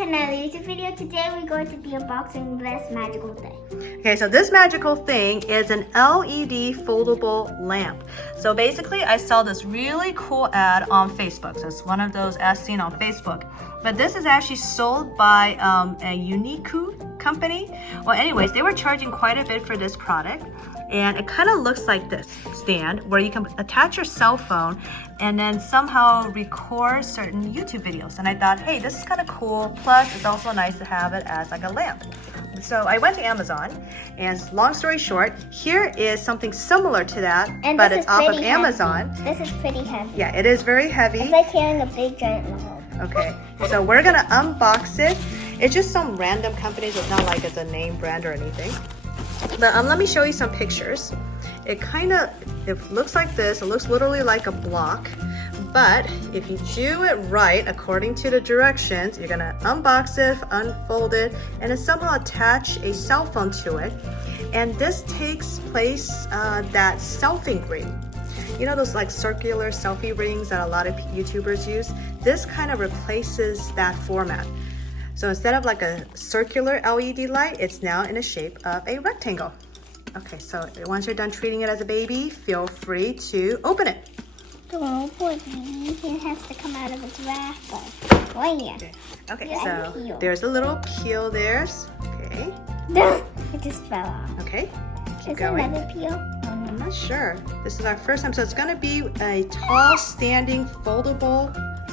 to another YouTube video. Today we're going to be unboxing this magical thing. Okay, so this magical thing is an LED foldable lamp. So basically, I saw this really cool ad on Facebook. So it's one of those ads seen on Facebook. But this is actually sold by a Uniku company. Well, anyways, they were charging quite a bit for this product. And it kind of looks like this stand where you can attach your cell phone and then somehow record certain YouTube videos. And I thought, hey, this is kind of cool. Plus, it's also nice to have it as like a lamp. So I went to Amazon, and long story short, here is something similar to that, but it's off of Amazon. This is pretty heavy. Yeah, it is very heavy. It's like carrying a big giant log. Okay, so we're gonna unbox it. It's just some random companies. It's not like it's a name brand or anything. But let me show you some pictures. It looks like this. It looks literally like a block. But if you do it right, according to the directions, you're gonna unbox it, unfold it, and then somehow attach a cell phone to it. And this takes place that selfie ring. You know those like circular selfie rings that a lot of YouTubers use? This kind of replaces that format. So instead of like a circular LED light, it's now in the shape of a rectangle. Okay, so once you're done treating it as a baby, feel free to open it. Oh boy, it has to come out of its wrapper. Oh yeah. Okay, so there's a little peel there. Okay. It just fell off. Okay, keep Is going. there another peel? I'm not sure. This is our first time, so it's gonna be a tall, standing, foldable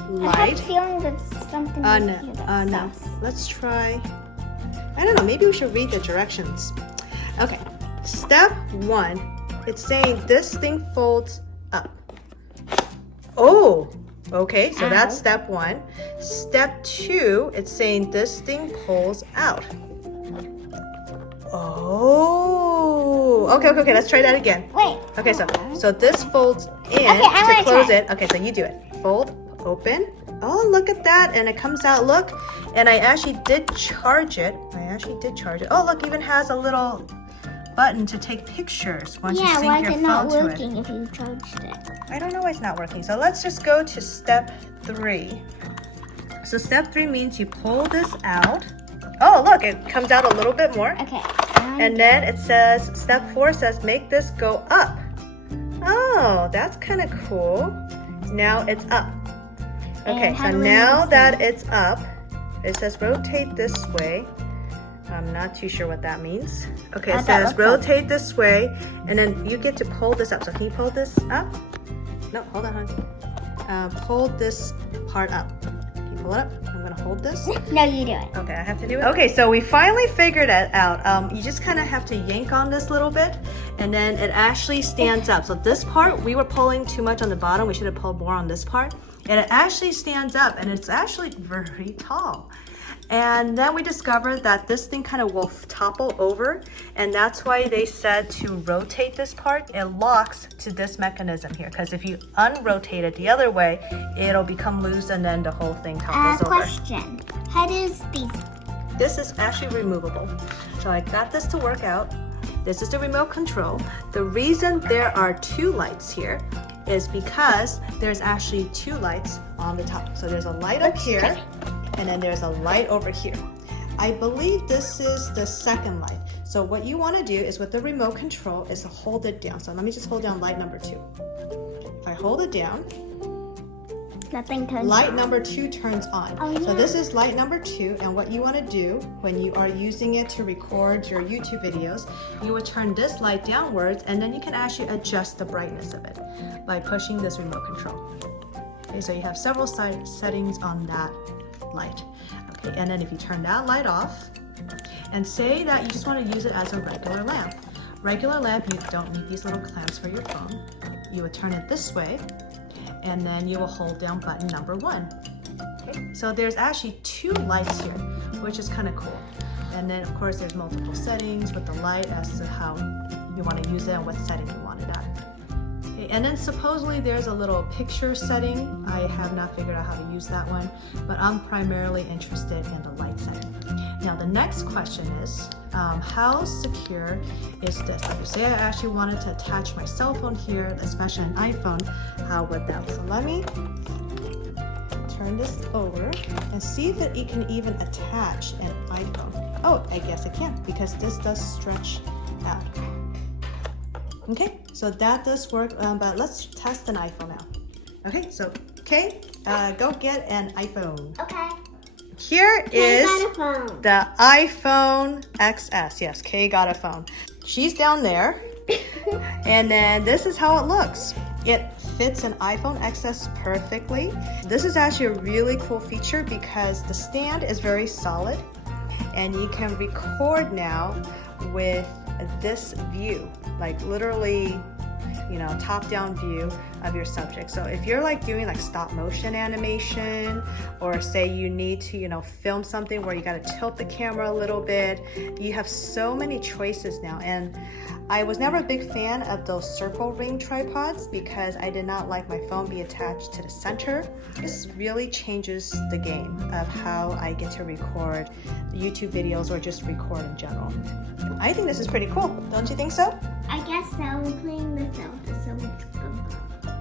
light. I have a feeling that something no. Let's try. I don't know, maybe we should read the directions. Okay, step 1, it's saying this thing folds up. Oh, okay, so that's step 1. Step 2, it's saying this thing pulls out. Oh, okay, let's try that again. Wait. Okay, so this folds in to close it. Okay, so you do it. Fold, open. Oh, look at that, and it comes out, look. And I actually did charge it. Oh, look, even has a little button to take pictures once you sync your phone to it. Yeah, why is it not working if you charged it? I don't know why it's not working. So let's just go to step 3. So step 3 means you pull this out. Oh, look, it comes out a little bit more. Okay. And then it says, step 4 says, make this go up. Oh, that's kind of cool. Now it's up. Okay, so now that it's up, it says rotate this way. I'm not too sure what that means. Okay, it says rotate this way, and then you get to pull this up. So can you pull this up? No, hold on, honey. Pull this part up. Can you pull it up? I'm gonna hold this. No, you do it. Okay, I have to do it? Okay, so we finally figured it out. You just kind of have to yank on this a little bit, and then it actually stands up. So this part, we were pulling too much on the bottom. We should have pulled more on this part. And it actually stands up, and it's actually very tall. And then we discovered that this thing kind of will topple over, and that's why they said to rotate this part. It locks to this mechanism here, because if you unrotate it the other way, it'll become loose and then the whole thing topples over. Question, how does This is actually removable. So I got this to work out. This is the remote control. The reason there are 2 lights here is because there's actually 2 lights on the top. So there's a light up here, and then there's a light over here. I believe this is the second light. So what you want to do is with the remote control is to hold it down. So let me just hold down light number 2. If I hold it down, nothing turns light on. number 2 turns on. Oh, yeah. So this is light number 2, and what you want to do when you are using it to record your YouTube videos, you would turn this light downwards, and then you can actually adjust the brightness of it by pushing this remote control. Okay, so you have several settings on that light. Okay, and then if you turn that light off, and say that you just want to use it as a regular lamp. Regular lamp, you don't need these little clamps for your phone. You would turn it this way, and then you will hold down button number 1. Okay, so there's actually 2 lights here, which is kind of cool. And then of course there's multiple settings with the light as to how you want to use it and what setting you want it at. Okay, and then supposedly there's a little picture setting. I have not figured out how to use that one, but I'm primarily interested in the light setting. Now the next question is, how secure is this? Like, say I actually wanted to attach my cell phone here, especially an iPhone, how would that look? So let me turn this over and see if it can even attach an iPhone. Oh, I guess it can because this does stretch out. Okay, so that does work, but let's test an iPhone now. Okay, so Kay, go get an iPhone. Okay. Here is Kay got a phone. the iPhone XS. Yes, Kay got a phone. She's down there. And then this is how it looks. It fits an iPhone XS perfectly. This is actually a really cool feature because the stand is very solid and you can record now with this view, like literally, you know, top-down view of your subject. So if you're like doing like stop motion animation, or say you need to, you know, film something where you got to tilt the camera a little bit, you have so many choices now. And I was never a big fan of those circle ring tripods because I did not like my phone be attached to the center. This really changes the game of how I get to record YouTube videos or just record in general. I think this is pretty cool. Don't you think so? I guess so. I'm playing this out. So it's good.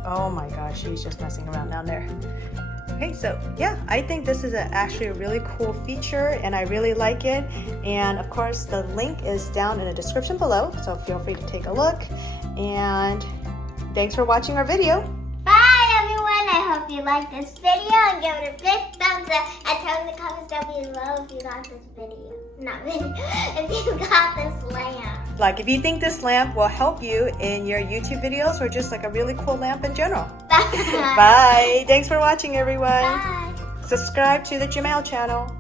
Oh my gosh, she's just messing around down there. Okay, so yeah, I think this is actually a really cool feature and I really like it. And of course, the link is down in the description below, so feel free to take a look. And thanks for watching our video. Bye everyone. I hope you liked this video and give it a big thumbs up and tell me in the comments down below if you got this video. Not video. If you got this lamp. Like if you think this lamp will help you in your YouTube videos or just like a really cool lamp in general. Bye. Bye. Thanks for watching everyone. Bye. Subscribe to the Gemelle channel.